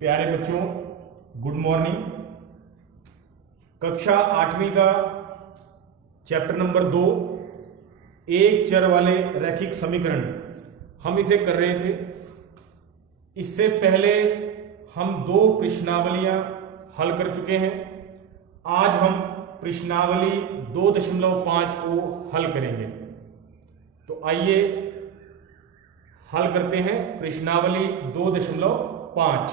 प्यारे बच्चों, good morning. कक्षा 8वीं का चैप्टर नंबर 2, एक चर वाले रैखिक समीकरण, हम इसे कर रहे थे। इससे पहले हम 2 प्रश्नावलियां हल कर चुके हैं। आज हम प्रश्नावली 2.5 को हल करेंगे। तो आइए हल करते हैं प्रश्नावली 2.5।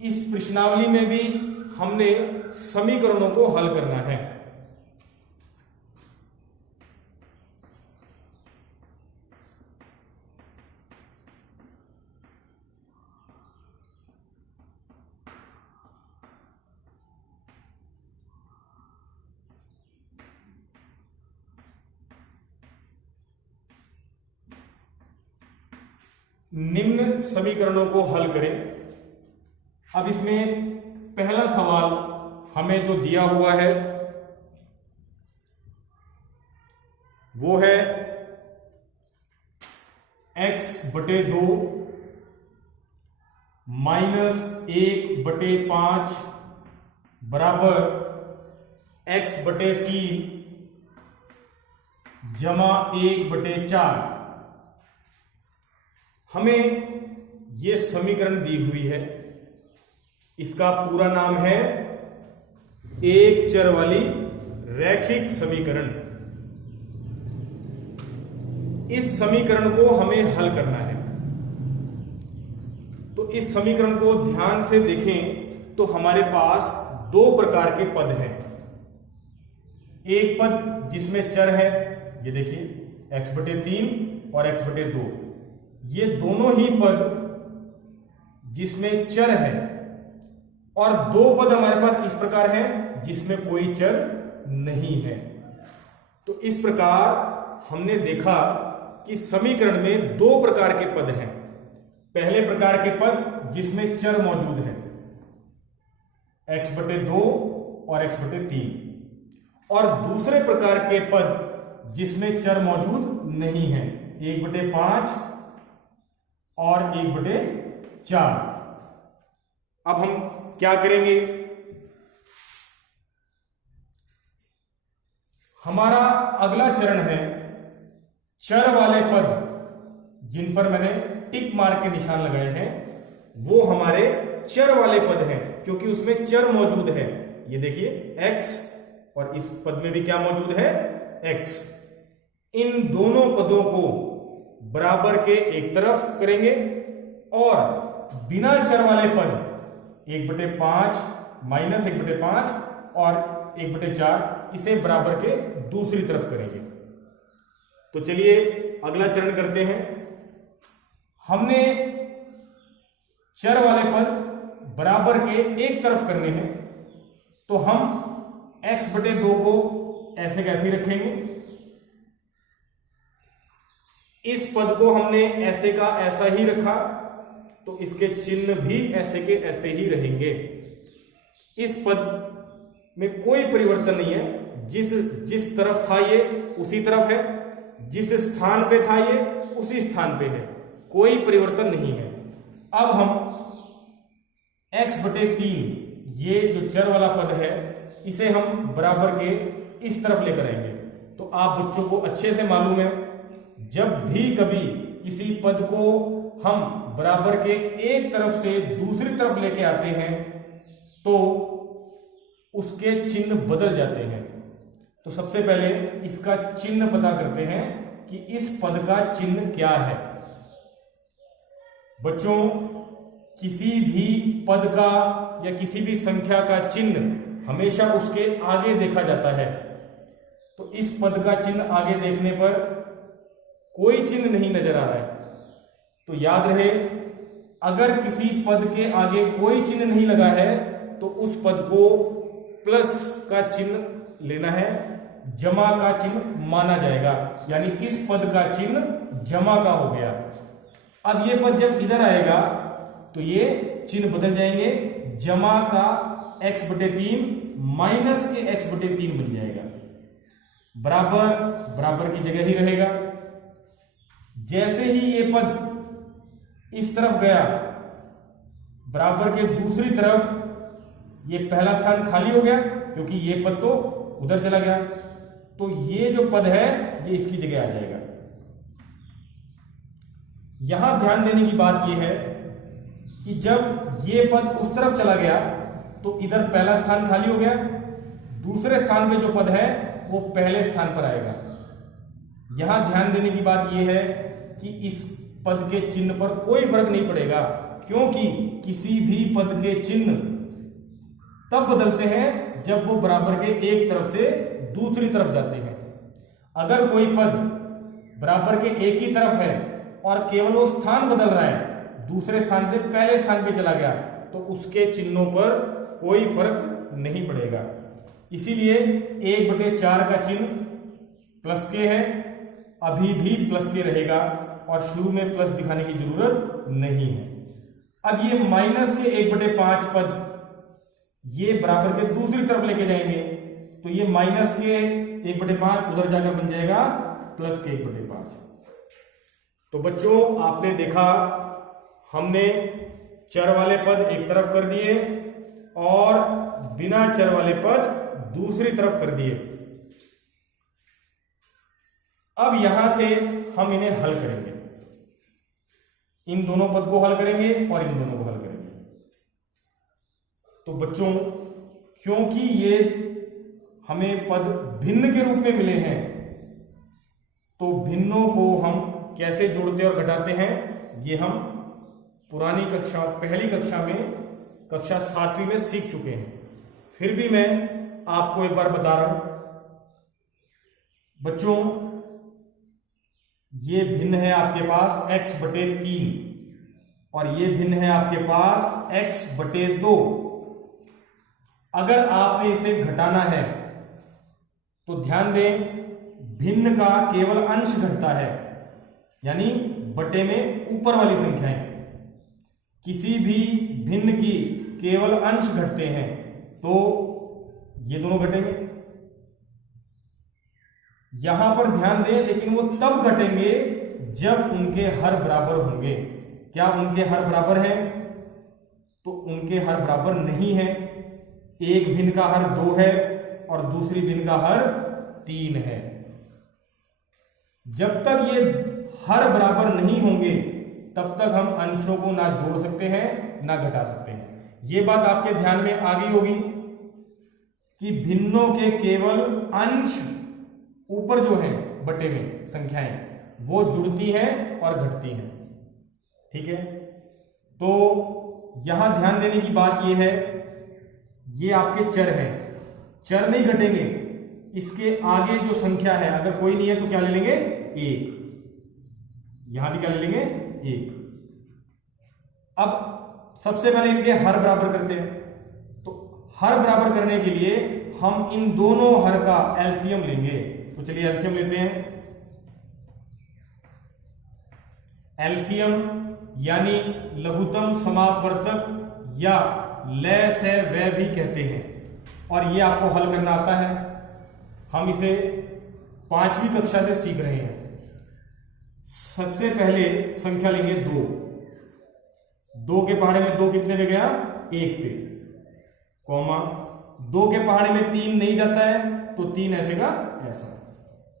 इस प्रश्नावली में भी हमने समीकरणों को हल करना है। निम्न समीकरणों को हल करें। अब इसमें पहला सवाल हमें जो दिया हुआ है वो है x/2 -1/5 बराबर x/3 जमा 1/4। हमें ये समीकरण दी हुई है। इसका पूरा नाम है एक चर वाली रैखिक समीकरण। इस समीकरण को हमें हल करना है। तो इस समीकरण को ध्यान से देखें तो हमारे पास 2 प्रकार के पद हैं। एक पद जिसमें चर है, ये देखिए x/3 और x/2। ये दोनों ही पद जिसमें चर है, और 2 पद हमारे पास इस प्रकार हैं जिसमें कोई चर नहीं है। तो इस प्रकार हमने देखा कि समीकरण में 2 प्रकार के पद हैं। पहले प्रकार के पद जिसमें चर मौजूद है, x/2 और x/3, और दूसरे प्रकार के पद जिसमें चर मौजूद नहीं है, 1/5 और 1/4। अब हम क्या करेंगे? हमारा अगला चरण है चर वाले पद जिन पर मैंने टिक मार के निशान लगाए हैं, वो हमारे चर वाले पद हैं क्योंकि उसमें चर मौजूद है। ये देखिए x, और इस पद में भी क्या मौजूद है? x। इन दोनों पदों को बराबर के एक तरफ करेंगे और बिना चर वाले पद 1/5 -1/5 और 1/4 इसे बराबर के दूसरी तरफ करेंगे। तो चलिए अगला चरण करते हैं। हमने चर वाले पद बराबर के एक तरफ करने हैं, तो हम x/2 को ऐसे कैसे रखेंगे? इस पद को हमने ऐसे का ऐसा ही रखा, तो इसके चिन्ह भी ऐसे के ऐसे ही रहेंगे। इस पद में कोई परिवर्तन नहीं है। जिस तरफ था ये उसी तरफ है, जिस स्थान पे था ये उसी स्थान पे है, कोई परिवर्तन नहीं है। अब हम x/3, ये जो चर वाला पद है, इसे हम बराबर के इस तरफ लेकर आएंगे। तो आप बच्चों को अच्छे से मालूम है, जब भी कभी किसी पद को हम बराबर के एक तरफ से दूसरी तरफ लेके आते हैं तो उसके चिन्ह बदल जाते हैं। तो सबसे पहले इसका चिन्ह पता करते हैं कि इस पद का चिन्ह क्या है। बच्चों, किसी भी पद का या किसी भी संख्या का चिन्ह हमेशा उसके आगे देखा जाता है। तो इस पद का चिन्ह आगे देखने पर कोई चिन्ह नहीं नजर आ रहा है, तो याद रहे, अगर किसी पद के आगे कोई चिन्ह नहीं लगा है तो उस पद को प्लस का चिन्ह लेना है, जमा का चिन्ह माना जाएगा। यानी इस पद का चिन्ह जमा का हो गया। अब ये पद जब इधर आएगा तो ये चिन्ह बदल जाएंगे, जमा का x/3 माइनस के x/3 बन जाएगा। बराबर बराबर की जगह ही रहेगा। जैसे ही ये पद इस तरफ गया बराबर के दूसरी तरफ ये पहला स्थान खाली हो गया क्योंकि ये पद तो उधर चला गया, तो ये जो पद है ये इसकी जगह आ जाएगा। यहां ध्यान देने की बात यह है कि जब ये पद उस तरफ चला गया तो इधर पहला स्थान खाली हो गया, दूसरे स्थान पे जो पद है वो पहले स्थान पर आएगा। यहां ध्यान देने की बात यह है कि इस पद के चिन्ह पर कोई फर्क नहीं पड़ेगा, क्योंकि किसी भी पद के चिन्ह तब बदलते हैं जब वो बराबर के एक तरफ से दूसरी तरफ जाते हैं। अगर कोई पद बराबर के एक ही तरफ है और केवल वो स्थान बदल रहा है, दूसरे स्थान से पहले स्थान पे चला गया, तो उसके चिन्हों पर कोई फर्क नहीं पड़ेगा। इसीलिए 1/4 का चिन्ह प्लस के है, अभी भी प्लस के रहेगा और शुरू में प्लस दिखाने की जरूरत नहीं है। अब ये माइनस के 1/5 पद ये बराबर के दूसरी तरफ लेके जाएंगे, तो ये माइनस के 1/5 उधर जाकर बन जाएगा प्लस के 1/5। तो बच्चों आपने देखा, हमने चर वाले पद एक तरफ कर दिए और बिना चर वाले पद दूसरी तरफ कर दिए। अब यहां से हम इन्हें हल करेंगे, इन दोनों पद को हल करेंगे और इन दोनों को हल करेंगे। तो बच्चों क्योंकि ये हमें पद भिन्न के रूप में मिले हैं, तो भिन्नों को हम कैसे जोड़ते और घटाते हैं ये हम पुरानी कक्षा, पहली कक्षा में, कक्षा 7वीं में सीख चुके हैं। फिर भी मैं आपको एक बार बता रहा हूं बच्चों, ये भिन्न है आपके पास x/3 और ये भिन्न है आपके पास x/2। अगर आपने इसे घटाना है तो ध्यान दें, भिन्न का केवल अंश घटता है, यानी बटे में ऊपर वाली संख्याएं। किसी भी भिन्न की केवल अंश घटते हैं तो ये दोनों घटेंगे। यहां पर ध्यान दें, लेकिन वो तब घटेंगे जब उनके हर बराबर होंगे। क्या उनके हर बराबर हैं? तो उनके हर बराबर नहीं है। एक भिन्न का हर 2 है और दूसरी भिन्न का हर 3 है। जब तक ये हर बराबर नहीं होंगे तब तक हम अंशों को ना जोड़ सकते हैं ना घटा सकते हैं। ये बात आपके ध्यान में आ गई होगी कि भिन्नों के केवल अंश ऊपर जो है बटे में संख्याएं वो जुड़ती हैं और घटती हैं। ठीक है, तो यहां ध्यान देने की बात यह है, ये आपके चर हैं, चर नहीं घटेंगे। इसके आगे जो संख्या है अगर कोई नहीं है तो क्या ले लेंगे? 1। यहां भी क्या ले लेंगे? 1। अब सबसे पहले इनके हर बराबर करते हैं। तो हर बराबर करने के लिए हम इन दोनों हर का एलसीएम लेंगे। तो चलिए एलसीएम लेते हैं। एलसीएम यानी लघुत्तम समापवर्तक या लय से वह भी कहते हैं, और ये आपको हल करना आता है। हम इसे 5वीं कक्षा से सीख रहे हैं। सबसे पहले संख्या लेंगे 2। 2 के पहाड़े में 2 कितने पे गया? 1 पे, कॉमा 2 के पहाड़े में 3 नहीं जाता है तो 3 ऐसे का ऐसा।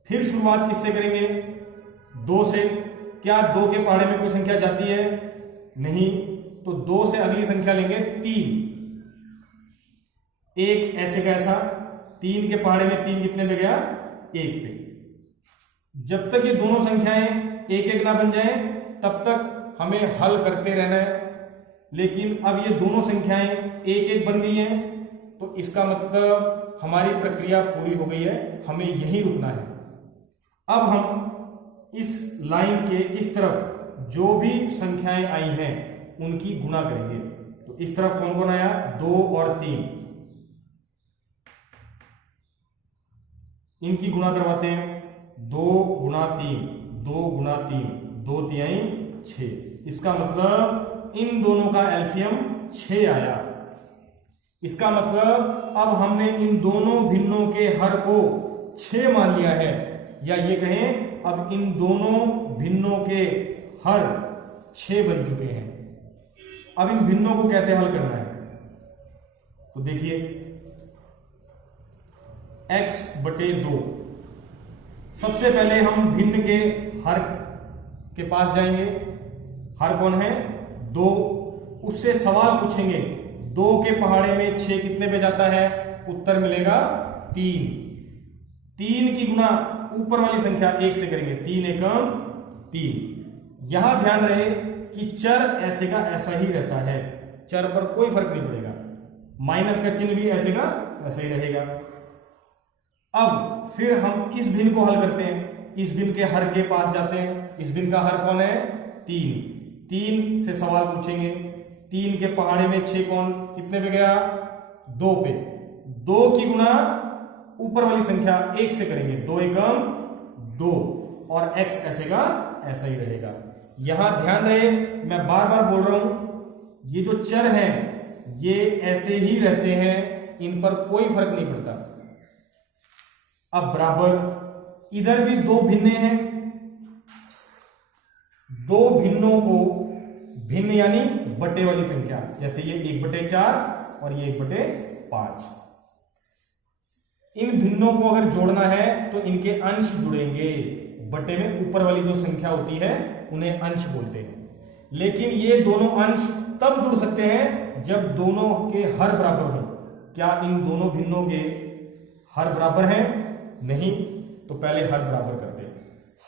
फिर शुरुआत किससे करेंगे? 2 से। क्या 2 के पहाड़े में कोई संख्या जाती है? नहीं, तो 2 से अगली संख्या लेंगे 3। 1 ऐसे का ऐसा। 3 के पहाड़े में 3 कितने पे गया? 1 पे। जब तक ये दोनों संख्याएं 1-1 ना बन जाएं तब तक हमें हल करते रहना है। लेकिन अब ये दोनों संख्याएं 1-1 बन गई हैं, तो इसका मतलब हमारी प्रक्रिया पूरी हो गई है, हमें यहीं रुकना है। अब हम इस लाइन के इस तरफ जो भी संख्याएं आई हैं उनकी गुणा करेंगे। तो इस तरफ कौन कौन आया? 2 और 3। इनकी गुणा करवाते हैं। 2 गुणा 3, 2 गुणा 3, 2 तिहाई 6। इसका मतलब इन दोनों का एलसीएम 6 आया। इसका मतलब अब हमने इन दोनों भिन्नों के हर को 6 मान लिया है, या ये कहें अब इन दोनों भिन्नों के हर 6 बन चुके हैं। अब इन भिन्नों को कैसे हल करना है, तो देखिए x बटे 2। सबसे पहले हम भिन्न के हर के पास जाएंगे। हर कौन है? 2। उससे सवाल पूछेंगे 2 के पहाड़े में 6 कितने पे जाता है? उत्तर मिलेगा 3। 3 की गुणा ऊपर वाली संख्या 1 से करेंगे, 3 एकम 3। यहां ध्यान रहे कि चर ऐसे का ऐसा ही रहता है, चर पर कोई फर्क नहीं पड़ेगा। माइनस का चिन्ह भी ऐसे का ऐसा ही रहेगा। अब फिर हम इस भिन्न को हल करते हैं। इस भिन्न के हर के पास जाते हैं। इस भिन्न का हर कौन है? 3। 3 से सवाल पूछेंगे 3 के पहाड़े में 6 कौन कितने पे गया? 2 पे। 2 की गुणा ऊपर वाली संख्या 1 से करेंगे, 2 एकम 2 और x ऐसे का ऐसा ही रहेगा। यहां ध्यान रहे, मैं बार बार बोल रहा हूं, ये जो चर हैं ये ऐसे ही रहते हैं, इन पर कोई फर्क नहीं पड़ता। अब बराबर इधर भी 2 भिन्ने हैं। 2 भिन्नों को भिन्न यानी बटे वाली संख्या, जैसे ये 1/4 और ये 1/5। इन भिन्नों को अगर जोड़ना है तो इनके अंश जुड़ेंगे। बटे में ऊपर वाली जो संख्या होती है उन्हें अंश बोलते हैं। लेकिन ये दोनों अंश तब जुड़ सकते हैं जब दोनों के हर बराबर हो। क्या इन दोनों भिन्नों के हर बराबर हैं? नहीं। तो पहले हर बराबर करते हैं।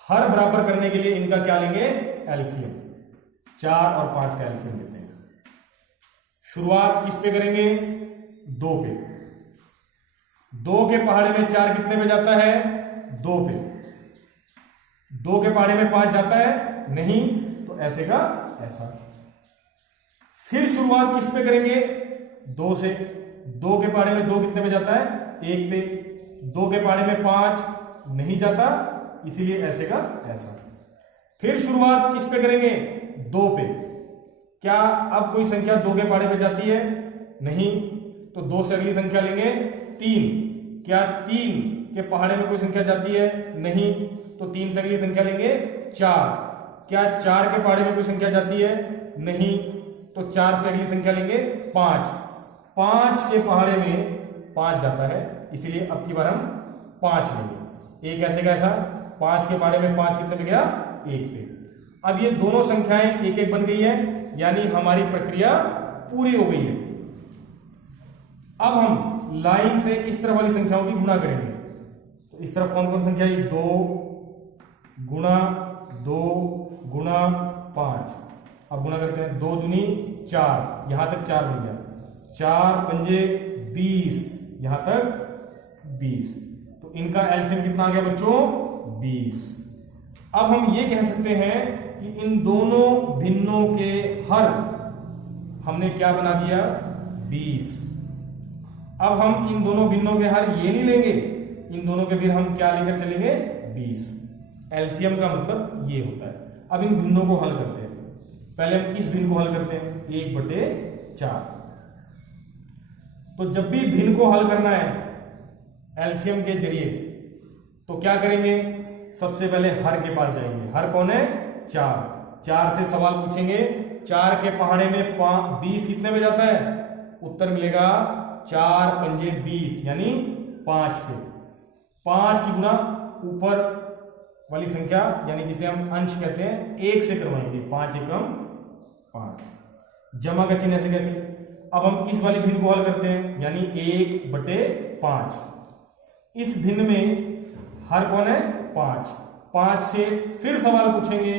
हर बराबर करने के लिए इनका क्या लेंगे? एलसीएम। 4 और 5 का एलसीएम लेते हैं। शुरुआत किस पे करेंगे? 2 पे। 2 के पहाड़े में 4 कितने पे जाता है? 2 पे। 2 के पहाड़े में 5 जाता है? नहीं। तो ऐसे का ऐसा। फिर शुरुआत किस पे करेंगे? 2 से। 2 के पहाड़े में 2 कितने पे जाता है? 1 पे। 2 के पहाड़े में 5 नहीं जाता, इसीलिए ऐसे का ऐसा। फिर शुरुआत किस पे करेंगे? 2 पे। क्या अब कोई संख्या 2 के पहाड़े पे जाती है? नहीं। तो 2 से अगली संख्या लेंगे 3। क्या 3 के पहाड़े में कोई संख्या जाती है? नहीं। तो 3 से अगली संख्या लेंगे 4। क्या 4 के पहाड़े में कोई संख्या जाती है? नहीं। तो 4 से अगली संख्या लेंगे 5। 5 के पहाड़े में 5 जाता है, इसीलिए अब की बार हम 5 लेंगे। एक ऐसे का ऐसा। 5 के पहाड़े में 5 कितने पे गया? 1 पे। अब ये दोनों संख्याएं एक एक बन गई है, यानी हमारी प्रक्रिया पूरी हो गई है। अब हम लाइन से इस तरफ वाली संख्याओं की गुणा करेंगे। तो इस तरफ कौन कौन संख्या है? 2 गुणा 2 गुणा 5। अब गुणा करते हैं। 2 दूनी 4, यहां तक 4 बन गया। 4 पंजे 20, यहां तक 20। तो इनका एलसीएम कितना आ गया बच्चों? 20। अब हम ये कह सकते हैं कि इन दोनों भिन्नों के हर हमने क्या बना दिया? 20। अब हम इन दोनों भिन्नों के हर ये नहीं लेंगे, इन दोनों के फिर हम क्या लेकर चलेंगे? 20। एलसीएम का मतलब ये होता है। अब इन भिन्नों को हल करते हैं। पहले हम इस भिन्न को हल करते हैं, 1/4। तो जब भी भिन्न को हल करना है एलसीएम के जरिए, तो क्या करेंगे? सबसे पहले हर के पास जाएंगे। हर कौन है? 4। 4 से सवाल पूछेंगे 4 के पहाड़े में 20 कितने पे जाता है? उत्तर मिलेगा 4 पंजे 20, यानी 5 पे। 5 की गुणा ऊपर वाली संख्या, यानी जिसे हम अंश कहते हैं, 1 से करवाएंगे। 5 एकम 5। जमा का चिन्ह ऐसे कैसे? अब हम इस वाली भिन्न को हल करते हैं, यानी 1/5। इस भिन्न में हर कौन है? 5। 5 से फिर सवाल पूछेंगे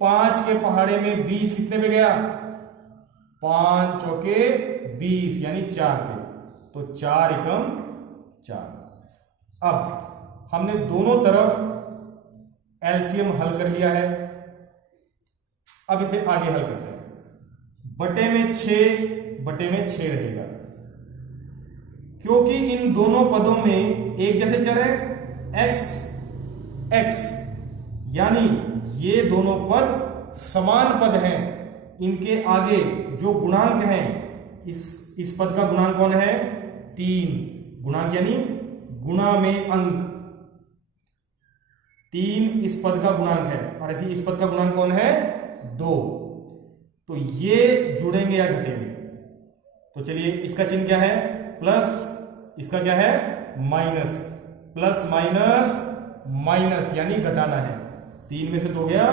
5 के पहाड़े में 20 कितने पे गया? 5 चौके 20, यानी 4 पे। तो 4 एकम 4। अब हमने दोनों तरफ एलसीएम हल कर लिया है। अब इसे आगे हल करते हैं। बटे में 6 रहेगा, क्योंकि इन दोनों पदों में एक जैसे चर है x, यानी ये दोनों पद समान पद हैं। इनके आगे जो गुणांक हैं, इस पद का गुणांक कौन है? 3। गुणांक यानी गुणा में अंक। 3 इस पद का गुणांक है, और ऐसे इस पद का गुणांक कौन है? 2। तो ये जुड़ेंगे या घटेंगे? तो चलिए, इसका चिन्ह क्या है? प्लस, इसका क्या है? माइनस। प्लस माइनस माइनस यानी घटाना है। 3 में से 2 गया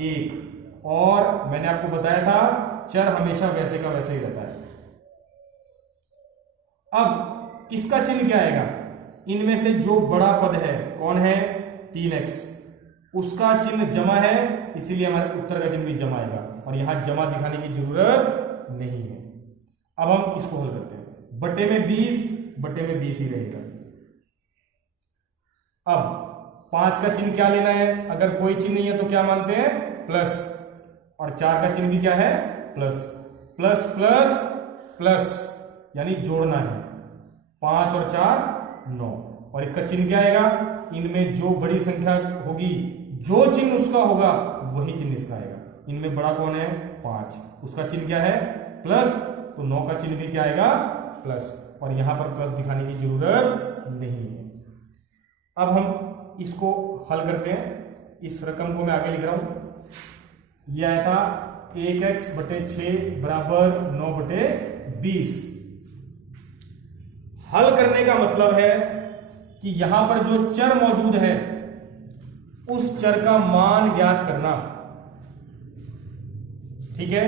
1। और मैंने आपको बताया था चर हमेशा वैसे का वैसे ही रहता है। अब इसका चिन्ह क्या आएगा? इनमें से जो बड़ा पद है कौन है? 3x, उसका चिन्ह जमा है, इसीलिए हमारे उत्तर का चिन्ह भी जमा आएगा, और यहां जमा दिखाने की जरूरत नहीं है। अब हम इसको हल करते हैं। बटे में 20, बटे में 20 ही रहेगा। अब 5 का चिन्ह क्या लेना है? अगर कोई चिन्ह नहीं है तो क्या मानते हैं? प्लस। और 4 का चिन्ह भी क्या है? प्लस। प्लस प्लस प्लस यानी जोड़ना है। 5 और 4 9। और इसका चिन्ह क्या आएगा? इनमें जो बड़ी संख्या होगी, जो चिन्ह उसका होगा वही चिन्ह इसका आएगा। इनमें बड़ा कौन है? 5, उसका चिन्ह क्या है? प्लस। तो 9 का चिन्ह भी क्या आएगा? प्लस। और यहां पर प्लस दिखाने की जरूरत नहीं है। अब हम इसको हल करते हैं। इस रकम को मैं आगे लिख रहा हूं। यह आया था 1x बटे 6 बराबर 9 बटे 20। हल करने का मतलब है कि यहां पर जो चर मौजूद है उस चर का मान ज्ञात करना। ठीक है,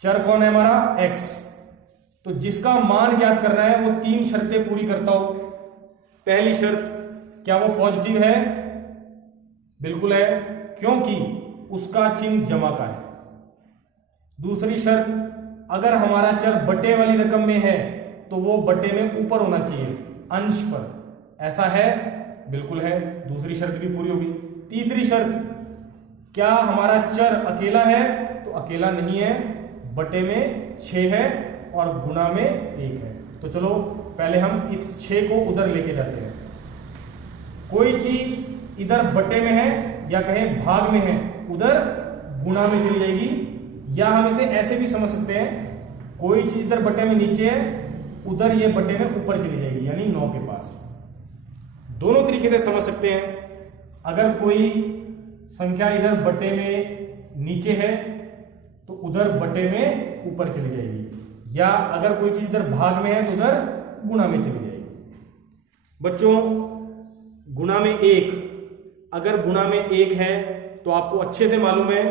चर कौन है हमारा? x। तो जिसका मान ज्ञात करना है वो 3 शर्तें पूरी करता हो। पहली शर्त, क्या वो पॉजिटिव है? बिल्कुल है, क्योंकि उसका चिन्ह जमा का है। दूसरी शर्त, अगर हमारा चर बटे वाली रकम में है तो वो बटे में ऊपर होना चाहिए, अंश पर। ऐसा है? बिल्कुल है, दूसरी शर्त भी पूरी होगी। तीसरी शर्त, क्या हमारा चर अकेला है? तो अकेला नहीं है, बटे में 6 है और गुणा में 1 है। तो चलो पहले हम इस 6 को उधर लेके जाते हैं। कोई चीज इधर बटे में है या कहें भाग में है, उधर गुणा में चली जाएगी। या हम इसे ऐसे भी समझ सकते हैं, कोई चीज इधर बटे में नीचे है, उधर ये बटे में ऊपर चली जाएगी, यानी 9 के पास। दोनों तरीके से समझ सकते हैं। अगर कोई संख्या इधर बटे में नीचे है तो उधर बटे में ऊपर चली जाएगी, या अगर कोई चीज इधर भाग में है तो उधर गुणा में चली जाएगी। बच्चों, गुणा में 1, अगर गुणा में 1 है तो आपको अच्छे से मालूम है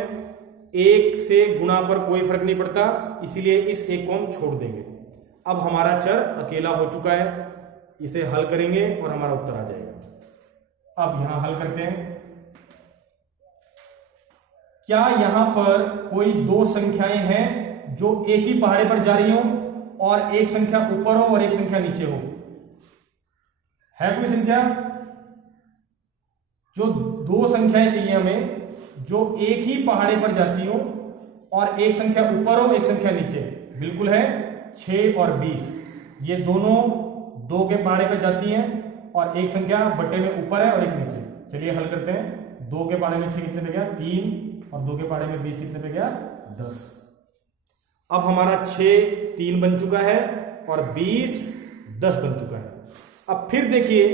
1 से गुणा पर कोई फर्क नहीं पड़ता, इसीलिए इस 1 को हम छोड़ देंगे। अब हमारा चर अकेला हो चुका है, इसे हल करेंगे और हमारा उत्तर आ जाएगा। अब यहां हल करते हैं। क्या यहां पर कोई 2 संख्याएं हैं जो एक ही पहाड़े पर जा रही हो और एक संख्या ऊपर हो और एक संख्या नीचे हो? है कोई संख्या? जो 2 संख्याएं चाहिए हमें जो एक ही पहाड़े पर जाती हो और एक संख्या ऊपर हो एक संख्या नीचे। बिल्कुल है, 6 और 20। ये दोनों 2 के पहाड़े पर जाती हैं और एक संख्या बटे में ऊपर है और एक नीचे। चलिए हल करते हैं। 2 के पहाड़े में 6 कितने पे गया? 3। और 2 के पहाड़े में 20 कितने पे गया? 10। अब हमारा 6 3 बन चुका है और 20 10 बन चुका है। अब फिर देखिए,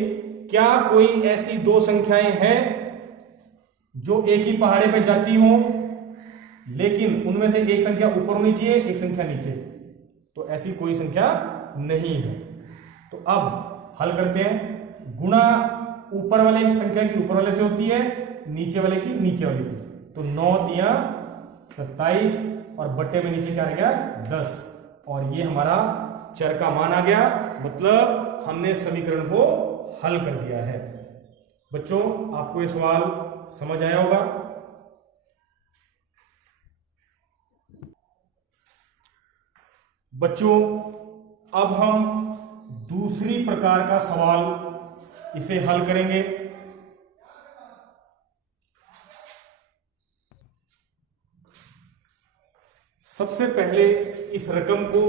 क्या कोई ऐसी 2 संख्याएं हैं जो एक ही पहाड़े पे जाती हो, लेकिन उनमें से एक संख्या ऊपर होनी चाहिए, एक संख्या नीचे? तो ऐसी कोई संख्या नहीं है। तो अब हल करते हैं। गुणा ऊपर वाले की संख्या की ऊपर वाले से होती है, नीचे वाले की नीचे वाले से। तो 9 तिया 27 और बट्टे में नीचे क्या आ गया? 10। और ये हमारा चर का मान आ गया, मतलब हमने समीकरण को हल कर दिया है। बच्चों, आपको ये सवाल समझ आया होगा। बच्चों, अब हम दूसरी प्रकार का सवाल इसे हल करेंगे। सबसे पहले इस रकम को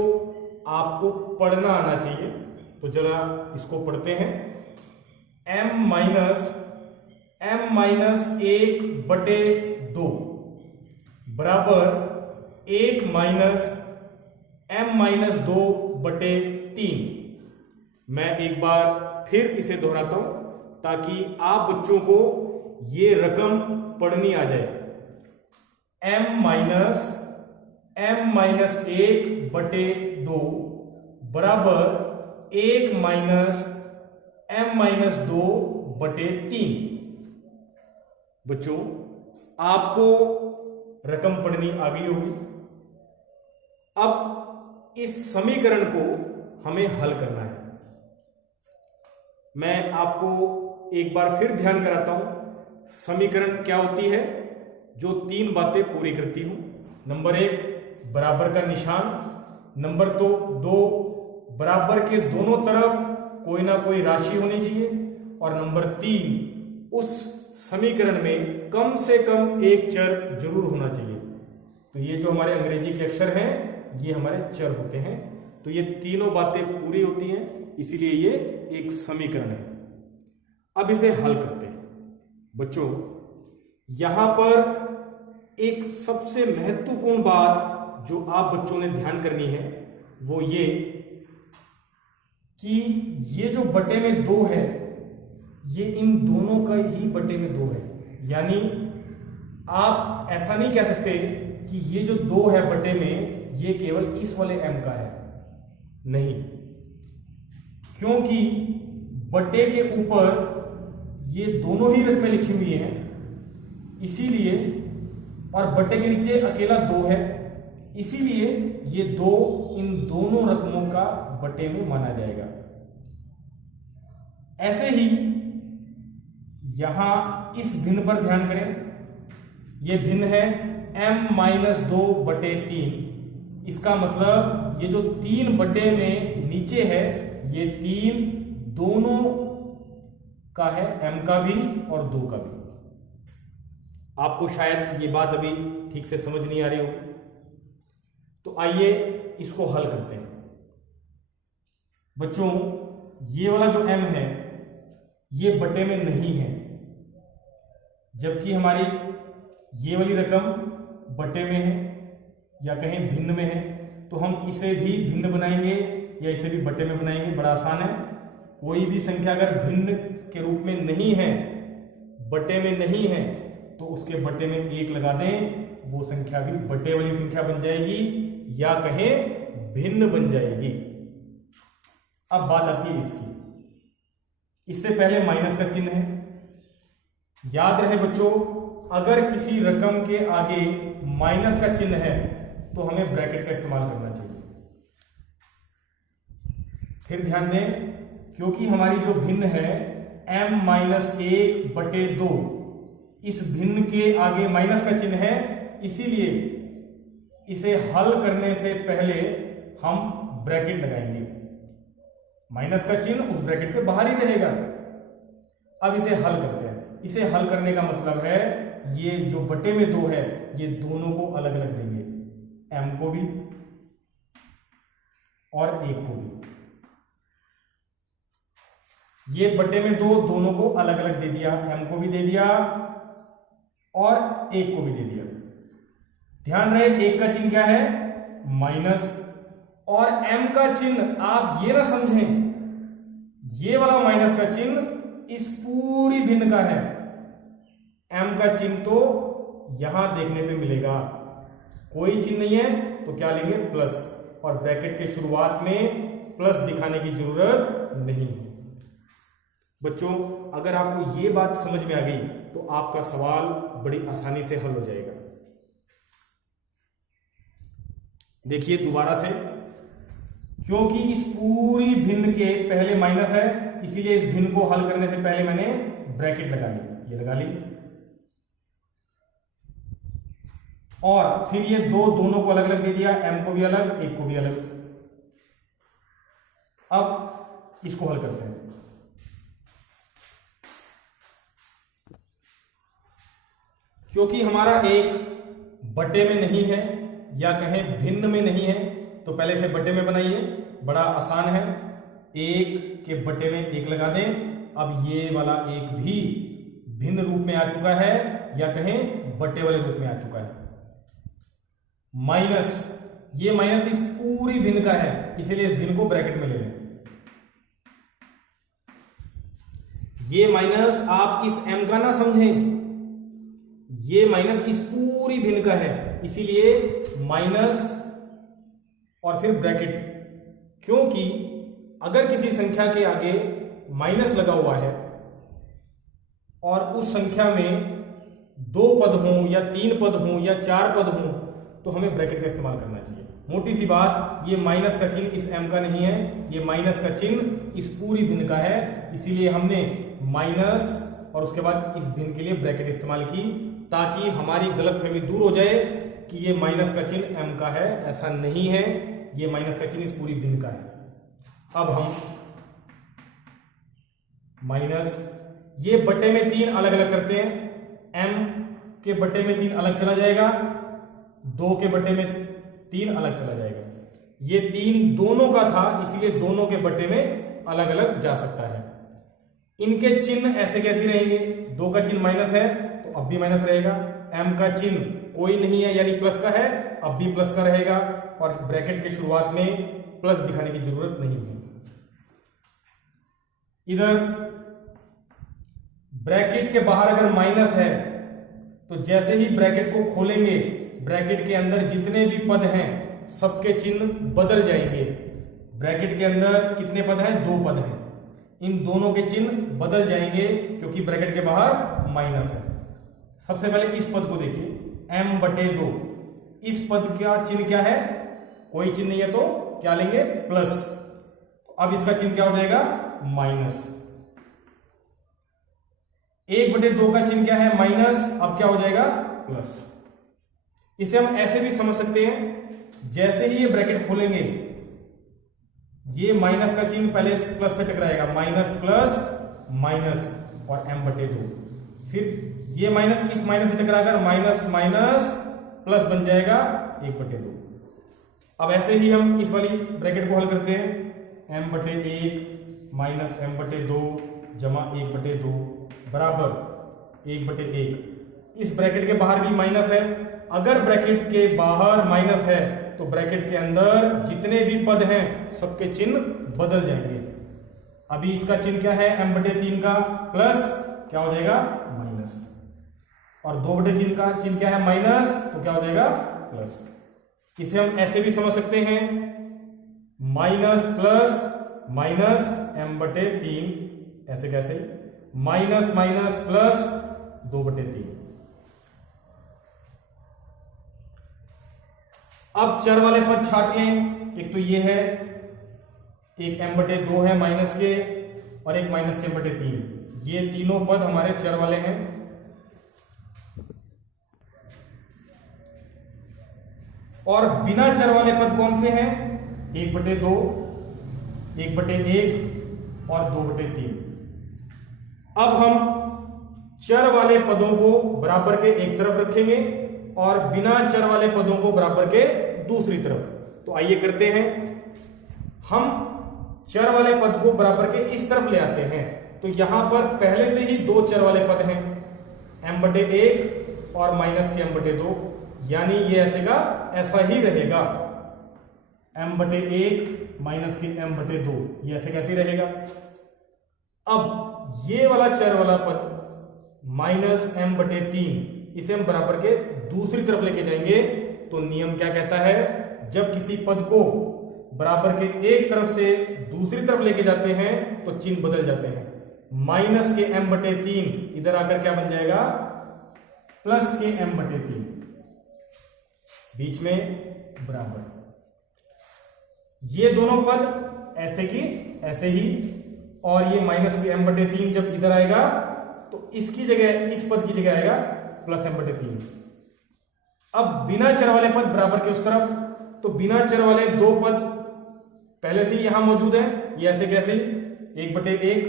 आपको पढ़ना आना चाहिए, तो जरा इसको पढ़ते हैं। m माइनस 1 बटे 2 बराबर 1 माइनस m माइनस 2 बटे 3। मैं एक बार फिर इसे दोहराता हूं ताकि आप बच्चों को ये रकम पढ़नी आ जाए। m-1/2 बराबर 1-m-2/3। बच्चों, आपको रकम पढ़नी आ गई होगी। अब इस समीकरण को हमें हल करना है। मैं आपको एक बार फिर ध्यान कराता हूं, समीकरण क्या होती है जो 3 बातें पूरी करती हूं। नंबर 1, बराबर का निशान। नंबर 2, बराबर के दोनों तरफ कोई ना कोई राशि होनी चाहिए। और नंबर 3, उस समीकरण में कम से कम एक चर जरूर होना चाहिए। तो ये जो हमारे अंग्रेजी के अक्षर हैं, ये हमारे चर होते हैं। तो ये तीनों बातें पूरी होती हैं, इसीलिए ये एक समीकरण है। अब इसे हल करते हैं। बच्चों, यहां पर एक सबसे महत्वपूर्ण बात जो आप बच्चों ने ध्यान करनी है वो ये कि ये जो बटे में 2 है, ये इन दोनों का ही बटे में 2 है। यानी आप ऐसा नहीं कह सकते कि ये जो 2 है बटे में, ये केवल इस वाले m का है। नहीं, क्योंकि बटे के ऊपर ये दोनों ही रकमें लिखी हुई हैं, इसीलिए, और बटे के नीचे अकेला 2 है, इसीलिए ये 2 इन दोनों रकमों का बटे में माना जाएगा। ऐसे ही यहां इस भिन्न पर ध्यान करें। ये भिन्न है m-2/3। इसका मतलब ये जो 3 बटे में नीचे है, ये 3 दोनों का है, m का भी और 2 का भी। आपको शायद ये बात अभी ठीक से समझ नहीं आ रही होगी, तो आइए इसको हल करते हैं। बच्चों, ये वाला जो m है, ये बटे में नहीं है, जबकि हमारी ये वाली रकम बटे में है या कहें भिन्न में है। तो हम इसे भी भिन्न बनाएंगे या इसे भी बटे में बनाएंगे। बड़ा आसान है। कोई भी संख्या अगर भिन्न के रूप में नहीं है, बटे में नहीं है, तो उसके बटे में 1 लगा दें, वो संख्या भी बटे वाली संख्या बन जाएगी या कहें भिन्न बन जाएगी। अब बात आती है इसकी। इससे पहले माइनस का चिन्ह है। याद रहे बच्चों, अगर किसी रकम के आगे माइनस का चिन्ह है तो हमें ब्रैकेट का इस्तेमाल करना चाहिए। फिर ध्यान दें, क्योंकि हमारी जो भिन्न है m-1/2, इस भिन्न के आगे माइनस का चिन्ह है, इसीलिए इसे हल करने से पहले हम ब्रैकेट लगाएंगे। माइनस का चिन्ह उस ब्रैकेट से बाहर ही रहेगा। अब इसे हल करते हैं। इसे हल करने का मतलब है, ये जो बटे में 2 है, ये दोनों को अलग अलग देंगे, m को भी और 1 को भी। ये बटे में 2 दोनों को अलग अलग दे दिया, m को भी दे दिया और 1 को भी दे दिया। ध्यान रहे, 1 का चिन्ह क्या है? माइनस। और m का चिन्ह आप ये ना समझें, ये वाला माइनस का चिन्ह इस पूरी भिन्न का है। m का चिन्ह तो यहां देखने पे मिलेगा, कोई चिन्ह नहीं है तो क्या लेंगे? प्लस। और ब्रैकेट के शुरुआत में प्लस दिखाने की जरूरत नहीं है। बच्चों, अगर आपको ये बात समझ में आ गई तो आपका सवाल बड़ी आसानी से हल हो जाएगा। देखिए दोबारा से, क्योंकि इस पूरी भिन्न के पहले माइनस है, इसीलिए इस भिन्न को हल करने से पहले मैंने ब्रैकेट लगा ली, ये लगा ली। और फिर ये दोनों को अलग अलग दे दिया, m को भी अलग, 1 को भी अलग। अब इसको हल करते हैं। क्योंकि हमारा 1 बटे में नहीं है या कहें भिन्न में नहीं है, तो पहले से बटे में बनाइए, बड़ा आसान है। 1 के बटे में 1 लगा दें। अब ये वाला 1 भी भिन्न रूप में आ चुका है या कहें बटे वाले रूप में आ चुका है। माइनस, ये माइनस इस पूरी भिन्न का है, इसीलिए इस भिन्न को ब्रैकेट में ले लें। ये माइनस आप इस m का ना समझें, ये माइनस इस पूरी भिन्न का है, इसीलिए माइनस और फिर ब्रैकेट, क्योंकि अगर किसी संख्या के आगे माइनस लगा हुआ है और उस संख्या में 2 पद हों या 3 पद हों या 4 पद हों तो हमें ब्रैकेट का इस्तेमाल करना चाहिए। मोटी सी बात, ये माइनस का चिन्ह इस m का नहीं है, ये माइनस का चिन्ह इस पूरी भिन्न का है, इसीलिए हमने माइनस और उसके बाद इस भिन्न के लिए ब्रैकेट इस्तेमाल की, ताकि हमारी गलतफहमी दूर हो जाए कि ये माइनस का चिन्ह m का है। ऐसा नहीं है, ये माइनस का चिन्ह इस पूरी भिन्न का है। अब हम माइनस, ये बटे में 3 अलग अलग करते हैं, m के बटे में 3 अलग चला जाएगा, 2 के बटे में 3 अलग चला जाएगा। ये 3 दोनों का था, इसीलिए दोनों के बटे में अलग अलग जा सकता है। इनके चिन्ह ऐसे कैसे रहेंगे, 2 का चिन्ह माइनस है तो अब भी माइनस रहेगा, m का चिन्ह कोई नहीं है यानी प्लस का है, अब भी प्लस का रहेगा, और ब्रैकेट के शुरुआत में प्लस दिखाने की जरूरत नहीं है। इधर ब्रैकेट के बाहर अगर माइनस है तो जैसे ही ब्रैकेट को खोलेंगे, ब्रैकेट के अंदर जितने भी पद हैं सबके चिन्ह बदल जाएंगे। ब्रैकेट के अंदर कितने पद हैं, 2 पद हैं, इन दोनों के चिन्ह बदल जाएंगे क्योंकि ब्रैकेट के बाहर माइनस है। सबसे पहले इस पद को देखिए, m/2, इस पद का चिन्ह क्या है, कोई चिन्ह नहीं है तो क्या लेंगे, प्लस। अब इसका चिन्ह क्या हो जाएगा, माइनस। 1/2 का चिन्ह क्या है, माइनस, अब क्या हो जाएगा, प्लस। इसे हम ऐसे भी समझ सकते हैं, जैसे ही ये ब्रैकेट खोलेंगे ये माइनस का चिन्ह पहले प्लस से टकराएगा, माइनस प्लस माइनस और m/2, फिर ये माइनस इस माइनस से टकराकर माइनस माइनस प्लस बन जाएगा 1/2। अब ऐसे ही हम इस वाली ब्रैकेट को हल करते हैं, m/1 माइनस m/2 जमा 1/2 बराबर 1/1। इस ब्रैकेट के बाहर भी माइनस है, अगर ब्रैकेट के बाहर माइनस है तो ब्रैकेट के अंदर जितने भी पद हैं सबके चिन्ह बदल जाएंगे। अभी इसका चिन्ह क्या है, m/3 का प्लस क्या हो जाएगा, माइनस, और 2/3 का चिन्ह क्या है, माइनस, तो क्या हो जाएगा, प्लस। इसे हम ऐसे भी समझ सकते हैं, माइनस प्लस माइनस m/3, ऐसे कैसे, माइनस माइनस प्लस 2/3। अब चर वाले पद छाट लें, एक तो ये है, एक m/2 है माइनस के, और एक माइनस के m/3, ये तीनों पद हमारे चर वाले हैं। और बिना चर वाले पद कौन से हैं, 1/2, 1/1 और 2/3। अब हम चर वाले पदों को बराबर के एक तरफ रखेंगे और बिना चर वाले पदों को बराबर के दूसरी तरफ। तो आइए करते हैं, हम चर वाले पद को बराबर के इस तरफ ले आते हैं। तो यहां पर पहले से ही 2 चर वाले पद हैं, m/1 और माइनस के m/2, यानी ये ऐसे का ऐसा ही रहेगा, m/1 माइनस के m/2, ये ऐसे कैसे रहेगा। अब ये वाला चर वाला पद माइनस m/3, इसे हम बराबर के दूसरी तरफ लेके जाएंगे। तो नियम क्या कहता है, जब किसी पद को बराबर के एक तरफ से दूसरी तरफ लेके जाते हैं तो चिन्ह बदल जाते हैं। माइनस के m/3 इधर आकर क्या बन जाएगा, प्लस के m/3, बीच में बराबर। ये दोनों पद ऐसे की ऐसे ही, और ये माइनस के m/3 जब इधर आएगा तो इसकी जगह, इस पद की जगह आएगा प्लस m/3। अब बिना चर वाले पद बराबर के उस तरफ, तो बिना चर वाले 2 पद पहले से ही यहां मौजूद है, ये ऐसे कैसे, 1/1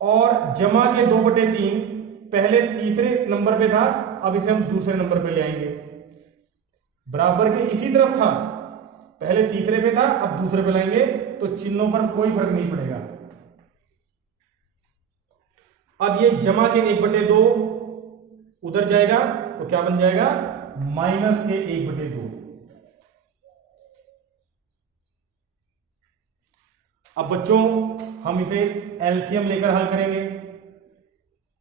और जमा के 2/3, पहले तीसरे नंबर पे था, अब इसे हम दूसरे नंबर पे ले आएंगे। बराबर के इसी तरफ था, पहले तीसरे पे था, अब दूसरे पे लाएंगे, तो चिन्हों पर कोई फर्क नहीं पड़ेगा। अब ये जमा के 1/2 उधर जाएगा तो क्या बन जाएगा, माइनस के 1/2। अब बच्चों हम इसे एलसीएम लेकर हल करेंगे।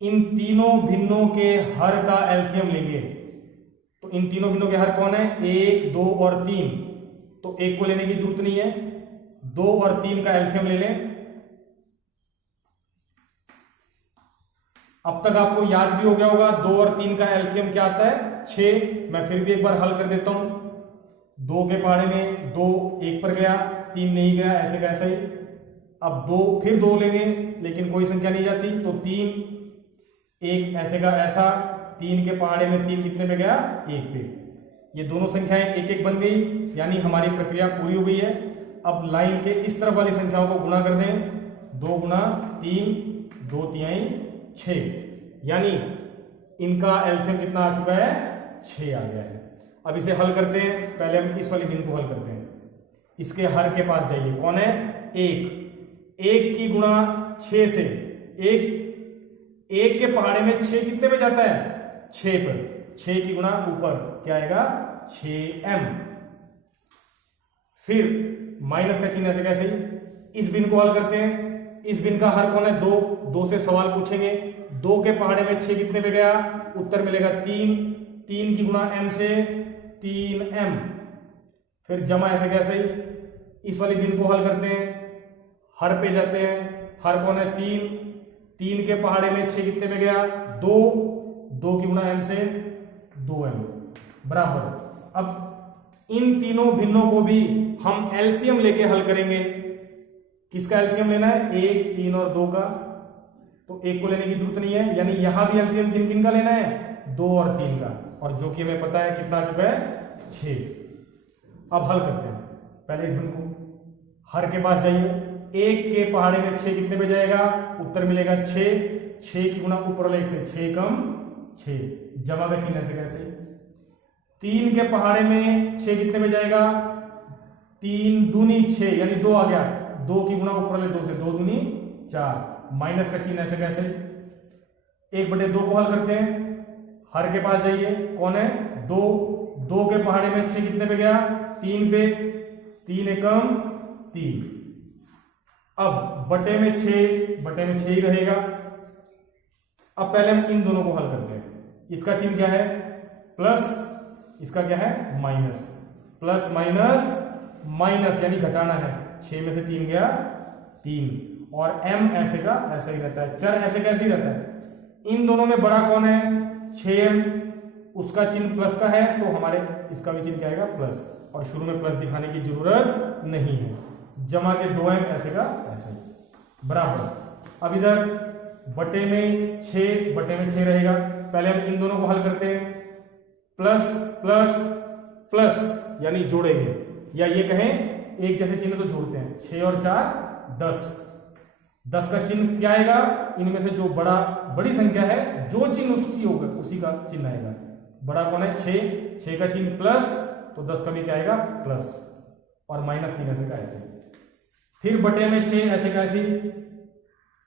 इन तीनों भिन्नों के हर का एलसीएम लेंगे। तो इन तीनों भिन्नों के हर कौन है? 1, 2 और 3। तो 1 को लेने की जरूरत नहीं है, 2 और 3 का एलसीएम ले लें। अब तक आपको याद भी हो गया होगा 2 और 3 का एलसीएम क्या आता है? 6। मैं फिर भी एक बार हल कर देता हूं। 2 के पहाड़े में 2 1 पर गया, 3 नहीं गया, ऐसे का ऐसा ही। अब 2 फिर 2 लेंगे लेकिन कोई संख्या नहीं जाती, तो 3 1 ऐसे का ऐसा। 3 के पहाड़े में 3 कितने पे गया? 1 पे। ये दोनों संख्याएं 1 1 बन गई, यानी हमारी प्रक्रिया पूरी हो गई है। अब लाइन के इस तरफ वाली संख्याओं को गुणा कर दें। 2 गुना 3, 2 तिहाई 6, यानी इनका एलसीएम कितना आ चुका है? 6 आ गया है। अब इसे हल करते हैं। पहले हम इस वाली भिन्न को हल करते हैं। इसके हर के पास जाइए, कौन है? 1 की गुणा 6 से 1 के पहाड़े में 6 कितने पे जाता है? 6 पर। 6 की गुणा ऊपर क्या आएगा? 6m। फिर माइनस का चिन्ह ऐसे कैसे? इस भिन्न को हल करते हैं। इस भिन्न का हर कौन है? 2 से सवाल पूछेंगे। 2 के पहाड़े में 6 कितने पे गया? उत्तर मिलेगा 3। 3 की गुणा m से 3m। फिर जमा ऐसे कैसे? इस वाली भिन्न को हल करते हैं। हर पे जाते हैं। हर कौन है? 3 के पहाड़े में 6 कितने पे गया? 2 की गुणा m से 2m बराबर। अब इन तीनों भिन्नों को भी हम एलसीएम लेके हल करेंगे। किसका एलसीएम लेना है? 1, 3 और 2 का। तो 1 को लेने की जरूरत नहीं है, यानी यहां भी एलसीएम किन किन का लेना है? 2 और 3 का, और जो कि हमें पता है कितना आ चुका है? 6। अब हल करते हैं। पहले इस भिन्न को हर के पास जाइए। 1 के पहाड़े में 6 कितने पे जाएगा? उत्तर मिलेगा 6। 6 की गुणा ऊपर वाले 1 से 6 कम 6, जमा का चिन्ह ऐसे कैसे? 3 के पहाड़े में 6 कितने पे जाएगा? 3 दूनी 6, यानी 2 आ गया। 2 की गुणा ऊपर वाले 2 से 2 दूनी 4, माइनस का चिन्ह ऐसे कैसे? 1/2 को हल करते हैं। हर के पास जाइए, कौन है? 2 के पहाड़े में 6 कितने पे गया? 3 पे। 3 एकम 3। अब बटे में 6 ही रहेगा। अब पहले हम इन दोनों को हल करते हैं। इसका चिन्ह क्या है? प्लस, इसका क्या है? माइनस। प्लस माइनस माइनस, यानी घटाना है। 6 में से 3 गया 3, और m ऐसे का ऐसा ही रहता है। चर ऐसे कैसे ही रहता है। इन दोनों में बड़ा कौन है? 6m। उसका चिन्ह प्लस का है, तो हमारे इसका भी चिन्ह क्या आएगा? प्लस। और शुरू में प्लस दिखाने की जरूरत नहीं है। जमा के 2m ऐसे का ऐसा ही बराबर। अब इधर बटे में 6 रहेगा। पहले हम इन दोनों को हल करते हैं। प्लस प्लस प्लस, यानी जोड़ेंगे, या ये कहें एक जैसे चिन्ह तो जोड़ते हैं। 6 और 4 10। 10 का चिन्ह क्या आएगा? इनमें से जो बड़ी संख्या है, जो चिन्ह उसकी होगा उसी का चिन्ह आएगा। बड़ा कौन है? 6 का चिन्ह प्लस, तो 10 का भी क्या आएगा? प्लस, और माइनस 3 ऐसे का ऐसे। फिर बटे में 6 ऐसे का ऐसे।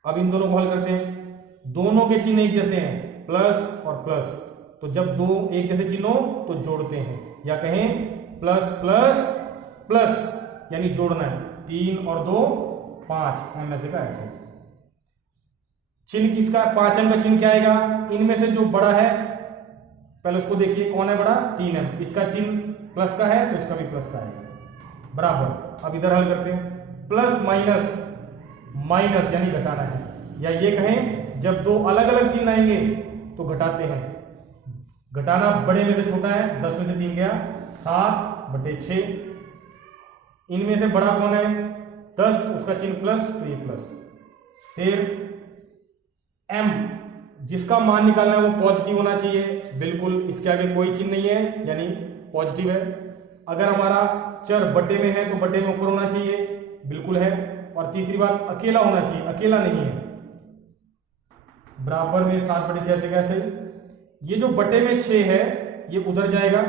अब इन दोनों को हल करते हैं। दोनों के चिन्ह एक जैसे हैं, प्लस और प्लस, तो जब दो एक जैसे चिन्ह हो तो जोड़ते हैं, या कहें प्लस प्लस प्लस, यानी जोड़ना है। 3 और 2 5, एम ऐसे का ऐसे। चिन्ह किसका? 5m का चिन्ह क्या आएगा? इनमें से जो बड़ा है, पहले उसको देखिए, कौन है बड़ा? 3m। इसका चिन्ह प्लस का है, तो इसका भी प्लस का आएगा बराबर। अब इधर हल करते हैं। प्लस माइनस माइनस, यानी घटाना है, या ये कहें जब दो अलग अलग चिन्ह आएंगे तो घटाते हैं। घटाना बड़े में से छोटा है, 10 में से 3 गया 7/6। इनमें से बड़ा कौन है? 10, उसका चिन्ह प्लस, तो ये प्लस। फिर m, जिसका मान निकालना है वो पॉजिटिव होना चाहिए, बिल्कुल इसके आगे कोई चिन्ह नहीं है, यानी पॉजिटिव है। अगर हमारा चर बटे में है तो बटे में ऊपर होना चाहिए, बिल्कुल है। और तीसरी बात, अकेला होना चाहिए, अकेला नहीं है। बराबर में 7/6 ऐसे कैसे? ये जो बटे में 6 है ये उधर जाएगा,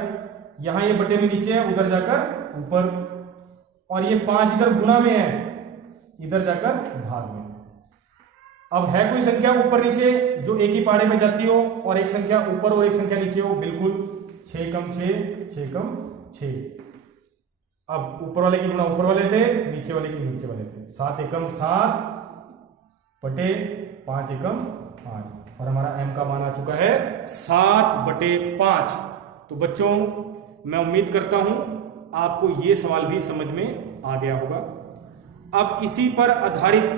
यहां ये बटे में नीचे है, उधर जाकर ऊपर, और ये 5 इधर गुणा में है, इधर जाकर भाग में। अब है कोई संख्या ऊपर नीचे जो एक ही पाड़े में जाती हो, और एक संख्या ऊपर और एक संख्या नीचे हो? बिल्कुल, 6 कम 6, 6 कम 6। अब ऊपर वाले की गुणा ऊपर वाले से, नीचे वाले की नीचे वाले से। 7 एकम 7 बटे 5 एकम 5, और हमारा m का मान आ चुका है 7/5। तो बच्चों मैं उम्मीद करता हूं आपको ये सवाल भी समझ में आ गया होगा। अब इसी पर आधारित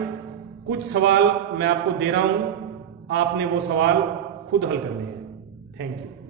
कुछ सवाल मैं आपको दे रहा हूं, आपने वो सवाल खुद हल करने हैं। Thank you.